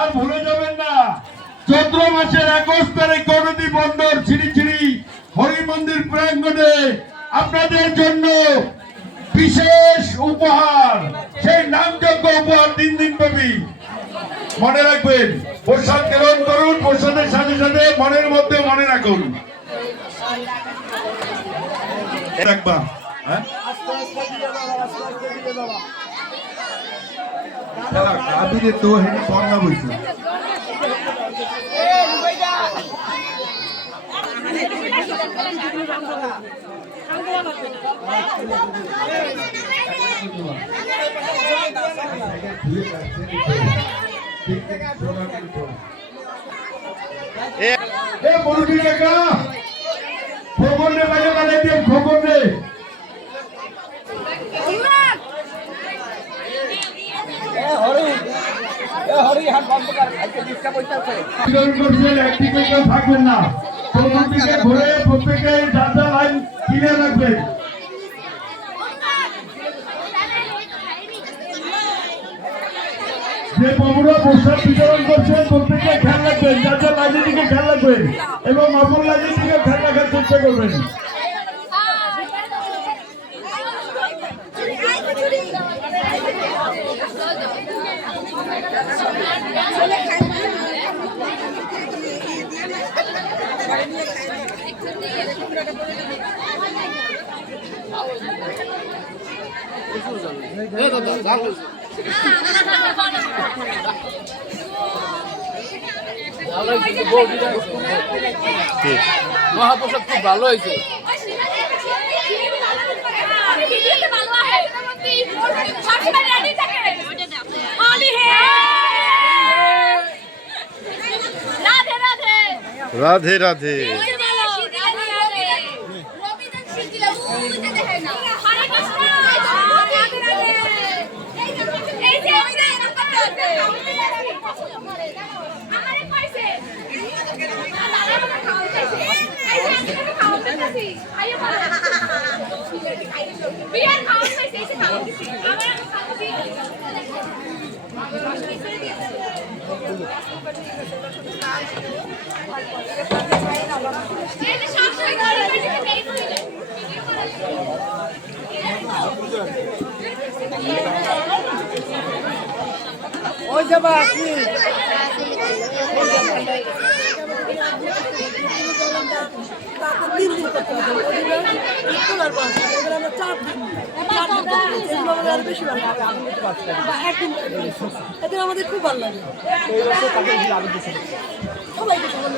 আর ভুলে যাবেন না, চৈত্র মাসের 21 তারিখ গৌরদী বন্দর ছিড়ি হরি মন্দির প্রাঙ্গণে আপনাদের জন্য বিশেষ উপহার, সেই নামযোগ্য উপহার 3 দিন ব্যাপী। মনে রাখবেন, প্রসাদ গ্রহণ করুন, প্রসাদের সাথে সাথে মনের মধ্যে মনে রাখুন। রাখবা আবিরে তো হেন বন্যা বইছে এ বলবি কাকা খবর নে বাইরে বানাই দিয়ে খবর নে থাকবেন না, ঘুরে প্রত্যেকে যাত্রা লাইন কিনে রাখবেন। যে বাবুরা প্রসাদ বিতরণ করছেন প্রত্যেকে খেয়াল রাখবেন, যাত্রা লাইনের দিকে খেয়াল রাখবেন এবং অপর লাইনের দিকে খেয়াল রাখার চেষ্টা করবেন। মহাপ্রসাদ খুব ভালো হয়েছে। রাধে রাধে। ওই যাবা আপনি আমাদের খুব ভালো লাগে। সবাইকে সবাই